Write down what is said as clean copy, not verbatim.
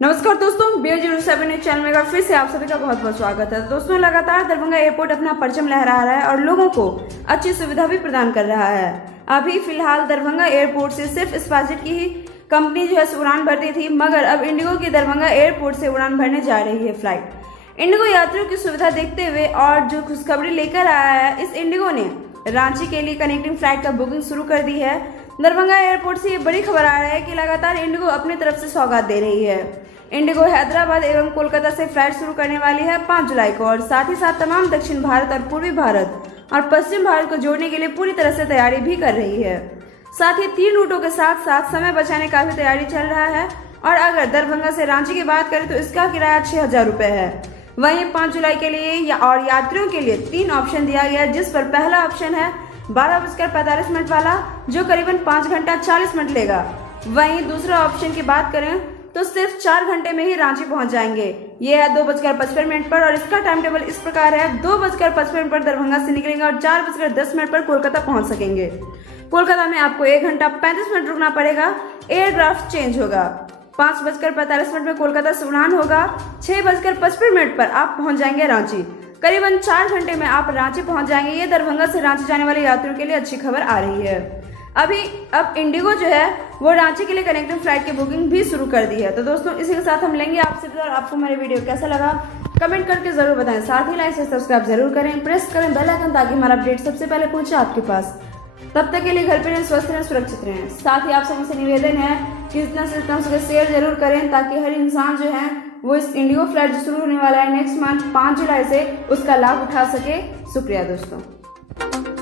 नमस्कार दोस्तों, BO07 news channel में फिर से आप सभी का बहुत बहुत स्वागत है। दोस्तों, लगातार दरभंगा एयरपोर्ट अपना परचम लहरा रहा है और लोगों को अच्छी सुविधा भी प्रदान कर रहा है। अभी फिलहाल दरभंगा एयरपोर्ट से सिर्फ स्पाइसजेट की ही कंपनी जो है उड़ान भरती थी, मगर अब इंडिगो की दरभंगा एयरपोर्ट से उड़ान भरने जा रही है फ्लाइट। इंडिगो यात्रियों की सुविधा देखते हुए और जो खुशखबरी लेकर आया है, इस इंडिगो ने रांची के लिए कनेक्टिंग फ्लाइट का बुकिंग शुरू कर दी है। दरभंगा एयरपोर्ट से ये बड़ी खबर आ रही है कि लगातार इंडिगो अपनी तरफ से सौगात दे रही है। इंडिगो हैदराबाद एवं कोलकाता से फ्लाइट शुरू करने वाली है 5 जुलाई को और साथ ही साथ तमाम दक्षिण भारत और पूर्वी भारत और पश्चिम भारत को जोड़ने के लिए पूरी तरह से तैयारी भी कर रही है। साथ ही 3 रूटों के साथ साथ समय बचाने का भी तैयारी चल रहा है। और अगर दरभंगा से रांची की बात करें तो इसका किराया 6,000 रुपए है। वहीं 5 जुलाई के लिए और यात्रियों के लिए 3 ऑप्शन दिया गया है, जिस पर पहला ऑप्शन है 12:45 वाला, जो करीबन 5 घंटा 40 मिनट लेगा। वहीं दूसरा ऑप्शन की बात करें तो सिर्फ 4 घंटे में ही रांची पहुंच जाएंगे। ये है 2:55 पर और इसका टाइम टेबल इस प्रकार है। 2:55 पर दरभंगा से निकलेंगे और 4:10 पर कोलकाता पहुंच सकेंगे। कोलकाता में आपको 1 घंटा 35 मिनट रुकना पड़ेगा। एयरक्राफ्ट चेंज होगा। 5:45 में कोलकाता से उड़ान होगा। 6:55 पर आप पहुंच जाएंगे रांची। करीबन 4 घंटे में आप रांची पहुंच जाएंगे। ये दरभंगा से रांची जाने वाले यात्रियों के लिए अच्छी खबर आ रही है। अब इंडिगो जो है वो रांची के लिए कनेक्टिंग फ्लाइट की बुकिंग भी शुरू कर दी है। तो दोस्तों, इसी के साथ हम लेंगे आपसे और आपको मेरे वीडियो कैसा लगा कमेंट करके जरूर बताएं। साथ ही लाइक से सब्सक्राइब जरूर करें, प्रेस करें बेल आइकन ताकि हमारा अपडेट सबसे पहले पहुंचे आपके पास। तब तक के लिए घर पे रहें, स्वस्थ रहें, सुरक्षित रहें। साथ ही आप सभी से निवेदन है कि जितना से जितना शेयर जरूर करें ताकि हर इंसान जो है वो इस इंडिगो फ्लाइट जो शुरू होने वाला है नेक्स्ट मंथ 5 जुलाई से उसका लाभ उठा सके। शुक्रिया दोस्तों।